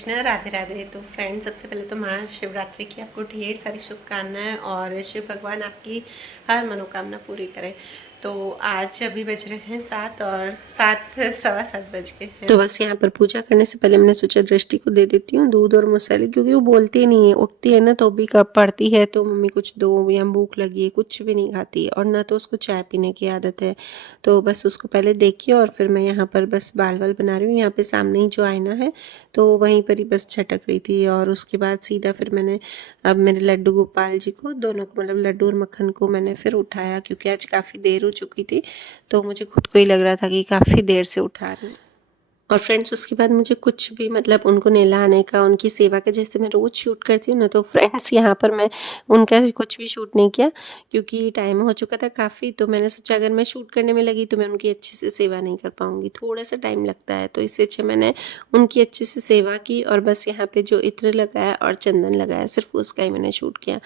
कृष्ण, राधे राधे। तो फ्रेंड्स, सबसे पहले तो महाशिवरात्रि की आपको ढेर सारी शुभकामनाएं और शिव भगवान आपकी हर मनोकामना पूरी करें। तो आज अभी बज रहे हैं 7 और 7 सवा 7 बज गए हैं। तो बस यहाँ पर पूजा करने से पहले मैंने सोचा दृष्टि को दे देती हूँ दूध और मसाले, क्योंकि वो बोलती नहीं है, उठती है ना तो भी कब पड़ती है तो मम्मी कुछ दो या भूख लगी है, कुछ भी नहीं खाती और ना तो उसको चाय पीने की आदत है। तो बस उसको पहले देखिए और फिर मैं यहाँ पर बस बाल वाल बना रही हूँ। यहाँ पे सामने ही जो आईना है तो वहीं पर ही बस झटक रही थी और उसके बाद सीधा फिर मैंने अब मेरे लड्डू गोपाल जी को दोनों को, मतलब लड्डू और मक्खन को मैंने फिर उठाया, क्योंकि आज काफ़ी देर हो चुकी थी तो मुझे खुद को ही लग रहा था कि काफ़ी देर से उठा रही हूँ। और फ्रेंड्स, उसके बाद मुझे कुछ भी, मतलब उनको नहलाने का, उनकी सेवा का, जैसे मैं रोज़ शूट करती हूँ ना, तो फ्रेंड्स यहाँ पर मैं उनका कुछ भी शूट नहीं किया, क्योंकि टाइम हो चुका था काफ़ी। तो मैंने सोचा अगर मैं शूट करने में लगी तो मैं उनकी अच्छे से सेवा नहीं कर पाऊँगी, थोड़ा सा टाइम लगता है। तो इससे अच्छा मैंने उनकी अच्छे से सेवा की और बस यहाँ पे जो इत्र लगाया और चंदन लगाया, सिर्फ उसका ही मैंने शूट किया।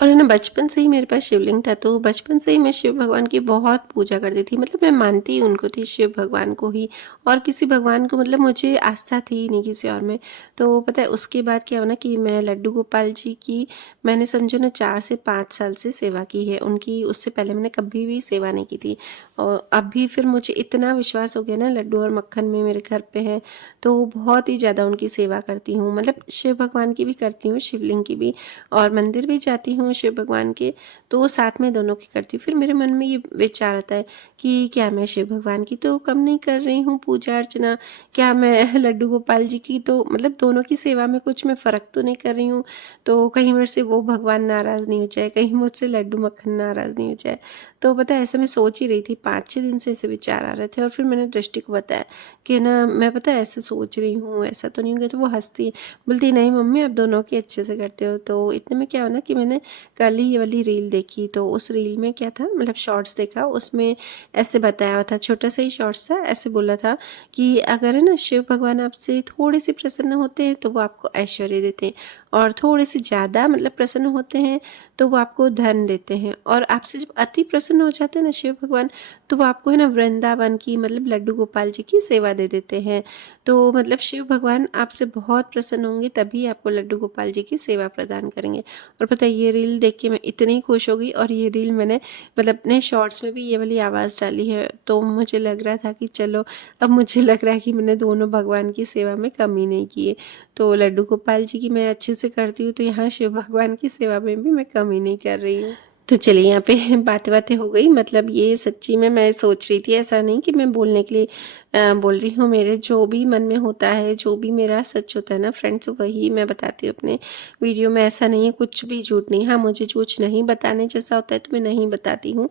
और है ना, बचपन से ही मेरे पास शिवलिंग था, तो बचपन से ही मैं शिव भगवान की बहुत पूजा करती थी। मतलब मैं मानती ही उनको थी, शिव भगवान को ही, और किसी भगवान को मतलब मुझे आस्था थी ही नहीं किसी और में। तो पता है उसके बाद क्या हुआ ना कि मैं लड्डू गोपाल जी की मैंने समझो ना 4 से 5 साल से सेवा की है उनकी। उससे पहले मैंने कभी भी सेवा नहीं की थी और अभी फिर मुझे इतना विश्वास हो गया ना, लड्डू और मक्खन में मेरे घर पे है तो बहुत ही ज़्यादा उनकी सेवा करती हूँ। मतलब शिव भगवान की भी करती हूँ, शिवलिंग की भी, और मंदिर भी जाती हूँ शिव भगवान के, तो साथ में दोनों की करती हूँ। फिर मेरे मन में ये विचार आता है कि क्या मैं शिव भगवान की तो कम नहीं कर रही हूँ पूजा अर्चना, क्या मैं लड्डू गोपाल जी की तो, मतलब दोनों की सेवा में कुछ मैं फ़र्क तो नहीं कर रही हूँ, तो कहीं मेरे से वो भगवान नाराज़ नहीं हो जाए, कहीं मुझसे लड्डू मक्खन नाराज़ नहीं हो जाए। तो पता है ऐसे मैं सोच ही रही थी, 5-6 दिन से ऐसे विचार आ रहे थे और फिर मैंने दृष्टि को बताया कि ना मैं पता है ऐसे सोच रही हूँ, ऐसा तो नहीं होगा। तो वो हंसती है, बोलती नहीं मम्मी आप दोनों की अच्छे से करते हो। तो इतने में क्या हो ना कि मैंने कल ही ये वाली रील देखी, तो उस रील में क्या था, मतलब शॉर्ट्स देखा, उसमें ऐसे बताया हुआ था, छोटा सा ही शॉर्ट्स था, ऐसे बोला था कि अगर है ना शिव भगवान आपसे थोड़े से प्रसन्न होते हैं तो वो आपको ऐश्वर्य देते हैं, और थोड़े से ज़्यादा मतलब प्रसन्न होते हैं तो वो आपको धन देते हैं, और आपसे जब अति प्रसन्न हो जाते हैं ना शिव भगवान तो वो आपको है ना वृंदावन की, मतलब लड्डू गोपाल जी की सेवा दे देते हैं। तो मतलब शिव भगवान आपसे बहुत प्रसन्न होंगे तभी आपको लड्डू गोपाल जी की सेवा प्रदान करेंगे। और पता है ये रील देख के मैं इतनी खुश हो गई, और ये रील मैंने मतलब अपने शॉर्ट्स में भी ये वाली आवाज़ डाली है। तो मुझे लग रहा था कि चलो, अब मुझे लग रहा है कि मैंने दोनों भगवान की सेवा में कमी नहीं की है। तो लड्डू गोपाल जी की मैं अच्छे से करती हूँ तो यहाँ शिव भगवान की सेवा में भी मैं कमी नहीं कर रही हूँ। तो चलिए यहाँ पे बातें हो गई, मतलब ये सच्ची में मैं सोच रही थी, ऐसा नहीं कि मैं बोलने के लिए बोल रही हूँ। मेरे जो भी मन में होता है, जो भी मेरा सच होता है ना फ्रेंड्स, वही मैं बताती हूँ अपने वीडियो में। ऐसा नहीं है, कुछ भी झूठ नहीं। हाँ, मुझे कुछ नहीं बताने जैसा होता है तो मैं नहीं बताती हूँ,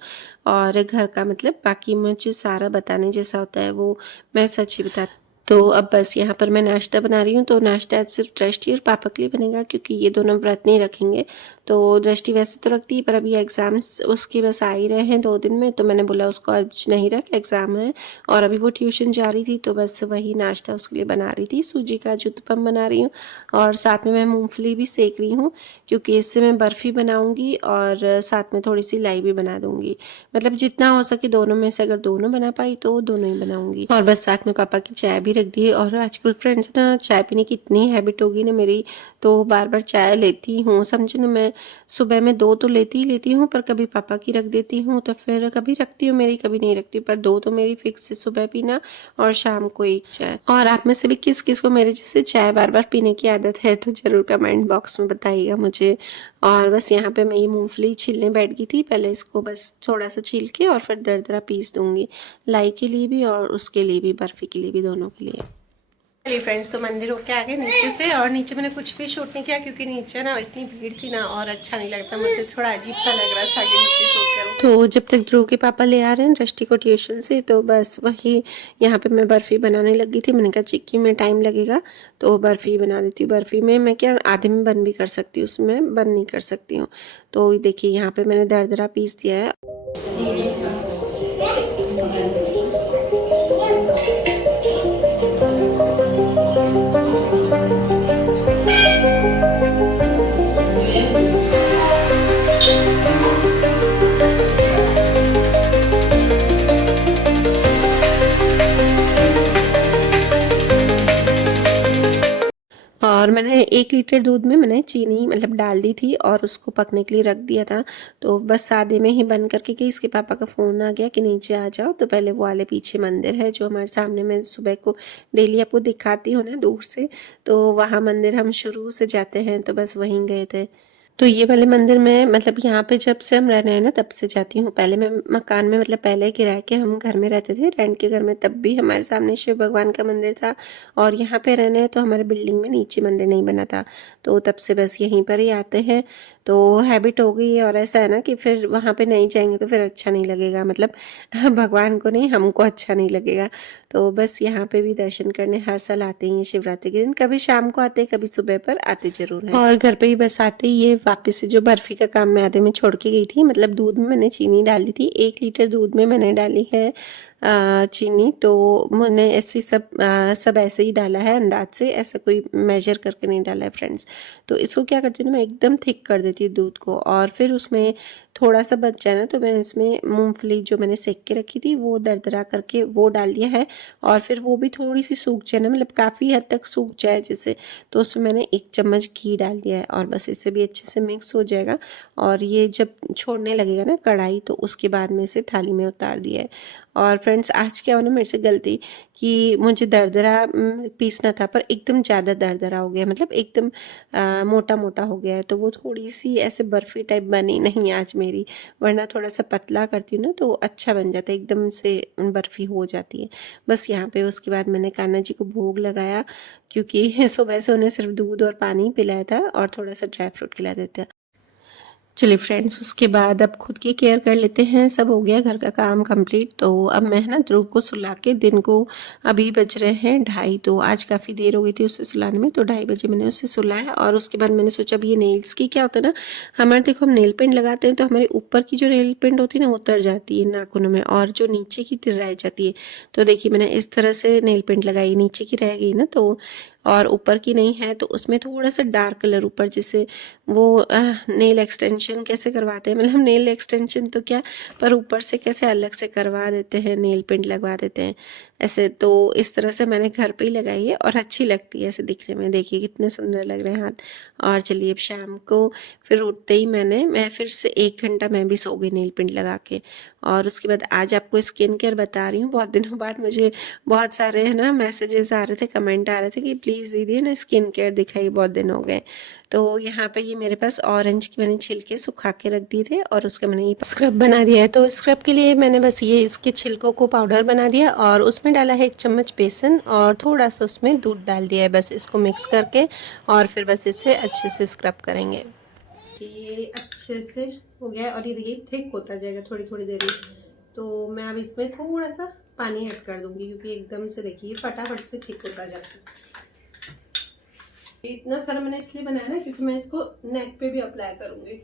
और घर का मतलब बाकी मुझे सारा बताने जैसा होता है वो मैं सच ही बताती। तो अब बस यहाँ पर मैं नाश्ता बना रही हूँ, तो नाश्ता आज सिर्फ दृष्टि और पापा के लिए बनेगा, क्योंकि ये दोनों व्रत नहीं रखेंगे। तो दृष्टि वैसे तो रखती है, पर अभी एग्ज़ाम्स उसके बस आ ही रहे हैं 2 दिन में, तो मैंने बोला उसको आज नहीं रख, एग्ज़ाम है। और अभी वो ट्यूशन जा रही थी तो बस वही नाश्ता उसके लिए बना रही थी। सूजी का उत्तपम बना रही हूँ और साथ में मैं मूँगफली भी सेक रही हूँ, क्योंकि इससे मैं बर्फ़ी बनाऊँगी और साथ में थोड़ी सी लाई भी बना दूँगी। मतलब जितना हो सके दोनों में से, अगर दोनों बना पाई तो दोनों ही बनाऊँगी। और बस साथ में पापा की चाय भी रख दी। और आजकल फ्रेंड्स ना चाय पीने की इतनी हैबिट होगी ना मेरी, तो बार बार चाय लेती हूँ। समझो ना, मैं सुबह में 2 तो लेती ही लेती हूँ, पर कभी पापा की रख देती हूँ, तो फिर कभी रखती हूँ मेरी, कभी नहीं रखती, पर 2 तो मेरी फिक्स है, सुबह पीना और शाम को 1 चाय। और आप में से भी किस किस को मेरे जैसे चाय बार बार पीने की आदत है तो ज़रूर कमेंट बॉक्स में बताइएगा मुझे। और बस यहाँ पे मैं ये मूँगफली छीलने बैठ गई थी, पहले इसको बस थोड़ा सा छील के और फिर दरदरा पीस दूँगी, लाई के लिए भी और उसके लिए भी, बर्फ़ी के लिए भी, दोनों के लिए। चलिए फ्रेंड्स, तो मंदिर होके आ गए नीचे से, और नीचे मैंने कुछ भी शूट नहीं किया, क्योंकि नीचे ना इतनी भीड़ थी ना और अच्छा नहीं लगता, मुझे थोड़ा अजीब सा लग रहा था कि नीचे शूट करूँ। तो जब तक ध्रुव के पापा ले आ रहे हैं दृष्टि को ट्यूशन से, तो बस वही यहाँ पे मैं बर्फ़ी बनाने लगी थी। मैंने कहा चिक्की में टाइम लगेगा तो बर्फ़ी बना देती हूँ। बर्फ़ी में मैं क्या आधे में बंद भी कर सकती हूँ, उसमें बंद नहीं कर सकती हूँ। तो देखिए यहाँ पर मैंने दरदरा पीस दिया है। और मैंने 1 लीटर दूध में मैंने चीनी मतलब डाल दी थी और उसको पकने के लिए रख दिया था। तो बस सादे में ही बंद करके कि इसके पापा का फ़ोन आ गया कि नीचे आ जाओ। तो पहले वो वाले पीछे मंदिर है जो हमारे सामने, मैं सुबह को डेली आपको दिखाती हूँ ना दूर से, तो वहाँ मंदिर हम शुरू से जाते हैं, तो बस वहीं गए थे। तो ये वाले मंदिर में मतलब यहाँ पे जब से हम रह रहे हैं ना तब से जाती हूँ। पहले मैं मकान में मतलब पहले किराए के हम घर में रहते थे, रेंट के घर में, तब भी हमारे सामने शिव भगवान का मंदिर था। और यहाँ पे रहने हैं तो हमारे बिल्डिंग में नीचे मंदिर नहीं बना था, तो तब से बस यहीं पर ही आते हैं। तो हैबिट हो गई है, और ऐसा है ना कि फिर वहाँ पे नहीं जाएंगे तो फिर अच्छा नहीं लगेगा, मतलब भगवान को नहीं, हमको अच्छा नहीं लगेगा। तो बस यहाँ पे भी दर्शन करने हर साल आते हैं शिवरात्रि के दिन, कभी शाम को आते हैं कभी सुबह, पर आते जरूर हैं। और घर पे ही बस आते ही ये वापस से जो बर्फी का काम मैं आधे में छोड़ के गई थी, मतलब दूध में मैंने चीनी डाली थी, 1 लीटर दूध में मैंने डाली है चीनी। तो मैंने ऐसे सब ऐसे ही डाला है अंदाज से, ऐसा कोई मेजर करके नहीं डाला है फ्रेंड्स। तो इसको क्या करती हूँ ना, मैं एकदम थिक कर देती हूँ दूध को, और फिर उसमें थोड़ा सा बच जाए ना तो मैं इसमें मूंगफली जो मैंने सेक के रखी थी वो दरदरा करके वो डाल दिया है। और फिर वो भी थोड़ी सी सूख जाए ना, मतलब काफ़ी हद तक सूख जाए जैसे, तो उसमें मैंने 1 चम्मच घी डाल दिया है, और बस इससे भी अच्छे से मिक्स हो जाएगा। और ये जब छोड़ने लगेगा ना कढ़ाई, तो उसके बाद में इसे थाली में उतार दिया है। और फ्रेंड्स आज क्या हुआ ना मेरे से गलती, कि मुझे दरदरा पीसना था, पर एकदम ज़्यादा दरदरा हो गया, मतलब एकदम मोटा मोटा हो गया है। तो वो थोड़ी सी ऐसे बर्फ़ी टाइप बनी नहीं आज मेरी, वरना थोड़ा सा पतला करती हूँ ना तो अच्छा बन जाता है, एकदम से बर्फ़ी हो जाती है। बस यहाँ पे उसके बाद मैंने कान्हा जी को भोग लगाया, क्योंकि सुबह से उन्हें सिर्फ दूध और पानी पिलाया था और थोड़ा सा ड्राई फ्रूट खिला देता। चलिए फ्रेंड्स, उसके बाद अब खुद की केयर कर लेते हैं। सब हो गया घर का काम कंप्लीट। तो अब मैं ना ध्रुव को सुला के, दिन को अभी बज रहे हैं 2:30, तो आज काफ़ी देर हो गई थी उसे सुलाने में, तो 2:30 बजे मैंने उसे सुलाया। और उसके बाद मैंने सोचा अब ये नेल्स की क्या होता है ना, हमारे देखो हम नेल पेंट लगाते हैं तो हमारे ऊपर की जो नेल पेंट होती है ना वो उतर जाती है नाखूनों में, और जो नीचे की रह जाती है। तो देखिए मैंने इस तरह से नेल पेंट लगाई, नीचे की रह गई ना, तो और ऊपर की नहीं है, तो उसमें थोड़ा सा डार्क कलर ऊपर, जैसे वो नेल एक्सटेंशन कैसे करवाते हैं, मतलब नेल एक्सटेंशन तो क्या, पर ऊपर से कैसे अलग से करवा देते हैं, नेल पेंट लगवा देते हैं ऐसे। तो इस तरह से मैंने घर पे ही लगाई है, और अच्छी लगती है ऐसे दिखने में, देखिए कितने सुंदर लग रहे हैं हाथ। और चलिए अब शाम को फिर उठते ही मैं फिर से 1 घंटा मैं भी सो गई नेल पेंट लगा के। और उसके बाद आज आपको स्किन केयर बता रही हूँ। बहुत दिनों बाद मुझे बहुत सारे है ना मैसेजेस आ रहे थे, कमेंट आ रहे थे कि प्लीज़ दीदी है ना स्किन केयर दिखाइए, बहुत दिन हो गए। तो यहाँ पे ये मेरे पास ऑरेंज की मैंने छिलके सुखा के रख दिए थे, और उसका मैंने ये स्क्रब बना दिया है। तो स्क्रब के लिए मैंने बस ये इसके छिलकों को पाउडर बना दिया, और उसमें डाला है 1 चम्मच बेसन, और थोड़ा सा उसमें दूध डाल दिया है, बस इसको मिक्स करके, और फिर बस इसे अच्छे से स्क्रब करेंगे। ये अच्छे से हो गया है, और ये देखिए थिक होता जाएगा थोड़ी थोड़ी देर में। तो मैं अब इसमें थोड़ा सा पानी ऐड कर दूंगी, क्योंकि एकदम से देखिए फटाफट से थिक होता जाता है। इतना सारा मैंने इसलिए बनाया ना, क्योंकि मैं इसको नेक पे भी अप्लाई करूंगी,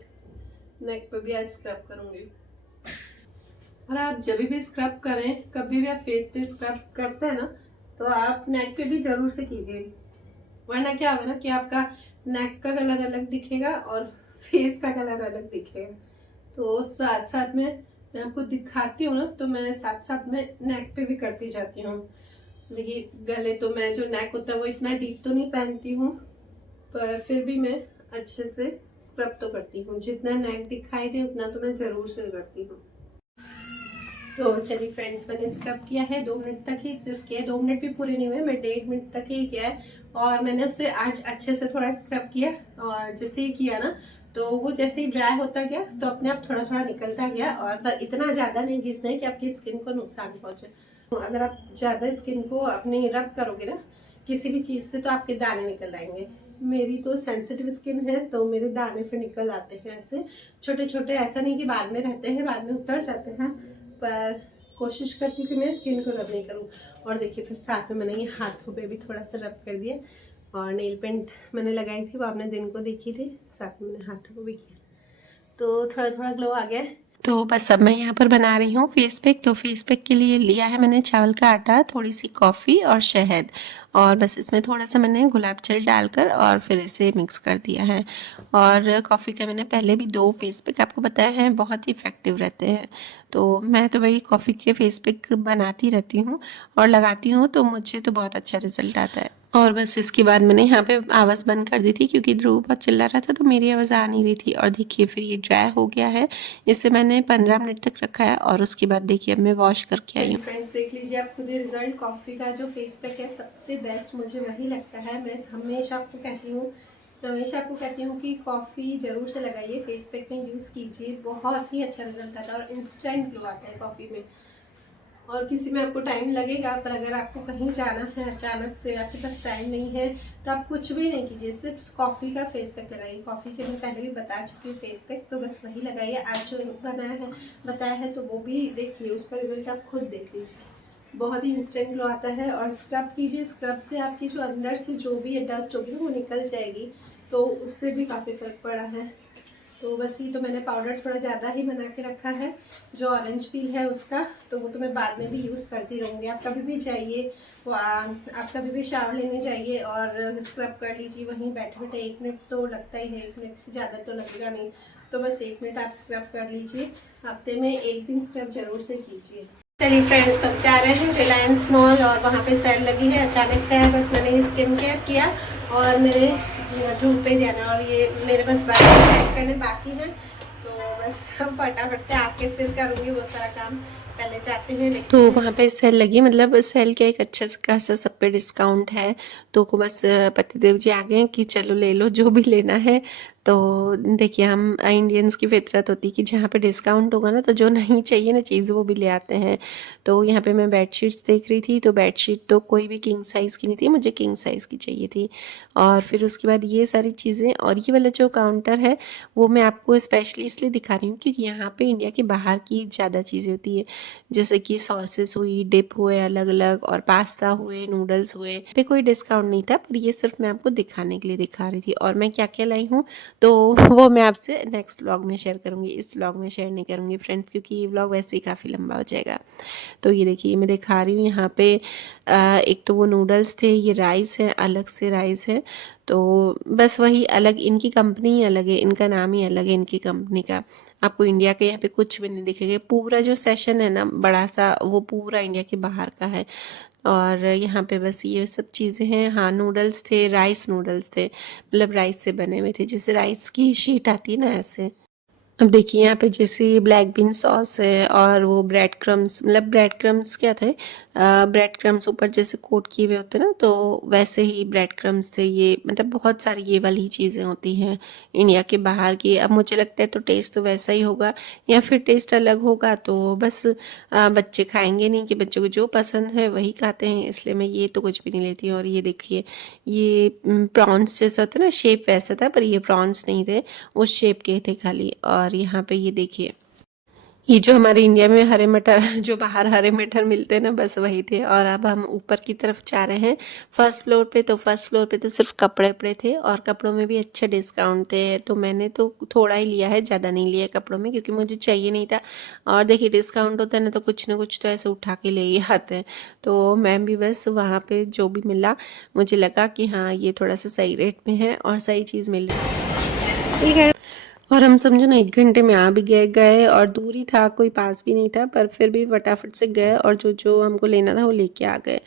नेक पे भी आज स्क्रब करूंगी। और आप जब भी स्क्रब करें, कभी भी आप फेस पे स्क्रब करते हैं ना, तो आप नेक पे भी जरूर से कीजिए, वरना क्या होगा ना कि आपका नेक का कलर अलग दिखेगा और फेस का कलर अलग दिखेगा। तो साथ साथ में मैं आपको दिखाती हूँ ना, तो मैं साथ साथ में नेक पे भी करती जाती हूँ। देखिए गले तो मैं जो नेक होता है वो इतना डीप तो नहीं पहनती हूँ, पर फिर भी मैं अच्छे से स्क्रब तो करती हूँ, जितना नेक दिखाई दे उतना तो मैं ज़रूर से करती हूँ। तो चलिए फ्रेंड्स, मैंने स्क्रब किया है 2 मिनट तक ही सिर्फ किया है, 2 मिनट भी पूरे नहीं हुए, मैं 1.5 मिनट तक ही किया है। और मैंने उसे आज अच्छे से थोड़ा स्क्रब किया, और जैसे ही किया ना तो वो जैसे ही ड्राई होता गया तो अपने आप थोड़ा थोड़ा निकलता गया, और इतना ज़्यादा नहीं घिसना है कि आपकी स्किन को नुकसान पहुँचे। अगर आप ज़्यादा स्किन को अपनी रब करोगे ना किसी भी चीज़ से, तो आपके दाने निकल आएंगे। मेरी तो सेंसिटिव स्किन है, तो मेरे दाने फिर निकल आते हैं ऐसे छोटे छोटे। ऐसा नहीं कि बाद में रहते हैं, बाद में उतर जाते हैं, पर कोशिश करती हूँ कि मैं स्किन को रब नहीं करूँ। और देखिए फिर साथ में मैंने ये हाथों पे भी थोड़ा सा रब कर दिया, और नेल पेंट मैंने लगाई थी वो आपने दिन को देखी थी, साथ में मैंने हाथों को भी किया, तो थोड़ा थोड़ा ग्लो आ गया है। तो बस अब मैं यहाँ पर बना रही हूँ फेस पैक। तो फेस पैक के लिए लिया है मैंने चावल का आटा, थोड़ी सी कॉफ़ी और शहद, और बस इसमें थोड़ा सा मैंने गुलाब जल डालकर और फिर इसे मिक्स कर दिया है। और कॉफ़ी का मैंने पहले भी 2 फेस पैक आपको बताया है, बहुत ही इफ़ेक्टिव रहते हैं। तो मैं तो भाई कॉफ़ी के फेस पैक बनाती रहती हूँ और लगाती हूँ, तो मुझे तो बहुत अच्छा रिजल्ट आता है। और बस इसके बाद मैंने यहाँ पे आवाज़ बंद कर दी थी क्योंकि ध्रुव बहुत चिल्ला रहा था तो मेरी आवाज़ आ नहीं रही थी। और देखिए फिर ये ड्राई हो गया है, इसे मैंने 15 मिनट तक रखा है और उसके बाद देखिए अब मैं वॉश करके आई हूँ। फ्रेंड्स देख लीजिए आप खुद ही रिजल्ट। कॉफ़ी का जो फेस पैक है सबसे बेस्ट मुझे वही लगता है। मैं हमेशा आपको कहती हूँ कि कॉफ़ी ज़रूर से लगाइए, फेस पैक में यूज़ कीजिए, बहुत ही अच्छा रिजल्ट आता है और इंस्टेंट ग्लो आता है कॉफ़ी में। और किसी में आपको टाइम लगेगा, पर अगर आपको कहीं जाना है अचानक से, आपके पास टाइम नहीं है, तो आप कुछ भी नहीं कीजिए, सिर्फ कॉफ़ी का फेस पैक लगाइए। कॉफ़ी के मैं पहले भी बता चुकी हूँ फेस पैक, तो बस वही लगाइए। आज जो बताया है तो वो भी देखिए, उसका रिजल्ट आप खुद देख लीजिए, बहुत ही इंस्टेंट ग्लो आता है। और स्क्रब कीजिए, स्क्रब से आपकी जो अंदर से जो भी डस्ट होगी ना वो निकल जाएगी, तो उससे भी काफ़ी फ़र्क पड़ा है। तो बस ये तो मैंने पाउडर थोड़ा ज़्यादा ही बना के रखा है, जो ऑरेंज पील है उसका, तो वो तो मैं बाद में भी यूज़ करती रहूँगी। आप कभी भी जाइए, आप कभी भी शावर लेने जाइए और स्क्रब कर लीजिए वहीं बैठे बैठे। 1 मिनट तो लगता ही है, 1 मिनट से ज़्यादा तो लगेगा नहीं, तो बस 1 मिनट आप स्क्रब कर लीजिए। हफ्ते में 1 दिन स्क्रब जरूर से कीजिए। चलिए फ्रेंड्स, सब जा रहे हैं रिलायंस मॉल और वहाँ पे सेल लगी है, अचानक से है। बस मैंने स्किन केयर किया और मेरे ध्रुव पे देना, और ये मेरे बस बाकी चेक करने बाकी हैं, तो बस फटाफट से आके फिर करूँगी वो सारा काम। पहले जाते हैं तो वहाँ पे सेल लगी, मतलब सेल का एक अच्छा खासा सब पे डिस्काउंट है। तो को बस पतिदेव जी आ गए कि चलो ले लो जो भी लेना है। तो देखिए हम इंडियंस की फितरत होती है कि जहाँ पे डिस्काउंट होगा ना तो जो नहीं चाहिए ना चीज़ वो भी ले आते हैं। तो यहाँ पे मैं बेडशीट्स देख रही थी, तो बेडशीट तो कोई भी किंग साइज़ की नहीं थी, मुझे किंग साइज़ की चाहिए थी। और फिर उसके बाद ये सारी चीज़ें, और ये वाला जो काउंटर है वो मैं आपको स्पेशली इसलिए दिखा रही हूँ क्योंकि यहाँ पे इंडिया के बाहर की ज़्यादा चीज़ें होती है, जैसे कि सॉसेस हुई, डिप हुए अलग अलग, और पास्ता हुए, नूडल्स हुए। पे कोई डिस्काउंट नहीं था, पर ये सिर्फ मैं आपको दिखाने के लिए दिखा रही थी। और मैं क्या क्या लाई हूँ तो वो मैं आपसे नेक्स्ट व्लॉग में शेयर करूँगी, इस व्लॉग में शेयर नहीं करूँगी फ्रेंड्स, क्योंकि ये व्लॉग वैसे ही काफ़ी लंबा हो जाएगा। तो ये देखिए मैं दिखा रही हूँ यहाँ पे एक तो वो नूडल्स थे, ये राइस है, अलग से राइस है। तो बस वही अलग, इनकी कंपनी ही अलग है, इनका नाम ही अलग है इनकी कंपनी का। आपको इंडिया के यहाँ पे कुछ भी नहीं दिखेगा। पूरा जो सेशन है ना बड़ा सा, वो पूरा इंडिया के बाहर का है। और यहाँ पे बस ये सब चीज़ें हैं। हाँ, नूडल्स थे, राइस नूडल्स थे, मतलब राइस से बने हुए थे, जैसे राइस की शीट आती है ना ऐसे। अब देखिए यहाँ पे जैसे ब्लैक बीन सॉस है और वो ब्रेड क्रम्स, मतलब ब्रेड क्रम्स क्या थे, ब्रेड क्रम्स ऊपर जैसे कोट किए हुए होते ना, तो वैसे ही ब्रेड क्रम्स थे ये। मतलब बहुत सारी ये वाली चीज़ें होती हैं इंडिया के बाहर की। अब मुझे लगता है तो टेस्ट तो वैसा ही होगा या फिर टेस्ट अलग होगा, तो बस बच्चे खाएंगे नहीं, कि बच्चों को जो पसंद है वही खाते हैं, इसलिए मैं ये तो कुछ भी नहीं लेती हूँ। और ये देखिए ये प्रॉन्स जैसा होता है ना, शेप वैसा था, पर ये प्रॉन्स नहीं थे, उस शेप के थे खाली। और यहाँ पे ये देखिए ये जो हमारे इंडिया में हरे मटर जो बाहर हरे मटर मिलते हैं ना, बस वही थे। और अब हम ऊपर की तरफ जा रहे हैं फर्स्ट फ्लोर पे। तो फर्स्ट फ्लोर पे तो सिर्फ कपड़े वपड़े थे, और कपड़ों में भी अच्छे डिस्काउंट थे, तो मैंने तो थोड़ा ही लिया है, ज़्यादा नहीं लिया कपड़ों में, क्योंकि मुझे चाहिए नहीं था। और देखिए डिस्काउंट होता है ना, तो कुछ ना कुछ तो ऐसे उठा के ले ही आते हैं। तो मैं भी बस वहाँ पर जो भी मिला, मुझे लगा कि हाँ ये थोड़ा सा सही रेट में है और सही चीज़ मिल रही है, ठीक है। और हम समझो ना 1 घंटे में आ भी गए और दूर ही था, कोई पास भी नहीं था, पर फिर भी फटाफट से गए और जो जो हमको लेना था वो लेके आ गए।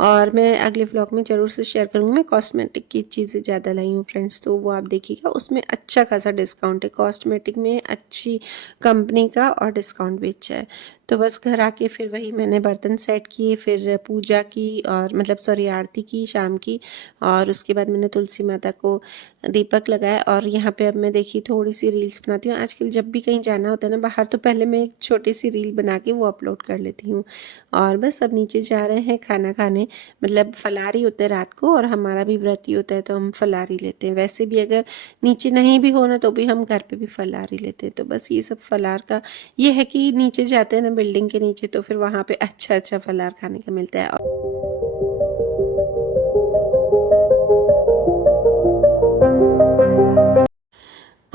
और मैं अगले व्लॉग में ज़रूर से शेयर करूँगी। मैं कॉस्मेटिक की चीज़ें ज़्यादा लाई हूँ फ्रेंड्स, तो वो आप देखिएगा, उसमें अच्छा खासा डिस्काउंट है। कॉस्मेटिक में अच्छी कंपनी का और डिस्काउंट भी अच्छा है। तो बस घर आके फिर वही मैंने बर्तन सेट किए, फिर पूजा की, और मतलब सॉरी आरती की शाम की, और उसके बाद मैंने तुलसी माता को दीपक लगाया। और यहाँ पे अब मैं देखी थोड़ी सी रील्स बनाती हूँ आजकल, जब भी कहीं जाना होता है ना बाहर, तो पहले मैं एक छोटी सी रील बना के वो अपलोड कर लेती हूँ। और बस अब नीचे जा रहे हैं खाना खाने, मतलब फलारी होता है रात को, और हमारा भी व्रत ही होता है, तो हम फलारी लेते हैं। वैसे भी अगर नीचे नहीं भी होना तो भी हम घर पे भी फलारी लेते हैं। तो बस ये सब फलार का ये है कि नीचे जाते हैं ना बिल्डिंग के नीचे, तो फिर वहाँ पे अच्छा अच्छा फलार खाने का मिलता है।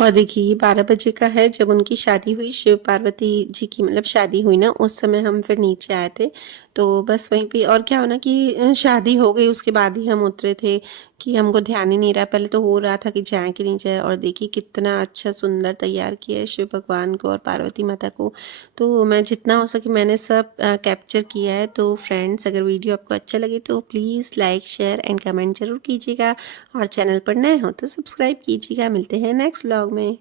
और देखिए ये 12 बजे का है, जब उनकी शादी हुई, शिव पार्वती जी की मतलब शादी हुई ना, उस समय हम फिर नीचे आए थे। तो बस वहीं पे, और क्या हो ना कि शादी हो गई उसके बाद ही हम उतरे थे, कि हमको ध्यान ही नहीं रहा। पहले तो हो रहा था कि जाए कि नहीं जाए। और देखिए कितना अच्छा सुंदर तैयार किया है शिव भगवान को और पार्वती माता को। तो मैं जितना हो सके मैंने सब कैप्चर किया है। तो फ्रेंड्स, अगर वीडियो आपको अच्छा लगे तो please like share and comment जरूर कीजिएगा, और चैनल पर नए हो तो सब्सक्राइब कीजिएगा। मिलते हैं नेक्स्ट व्लॉग में।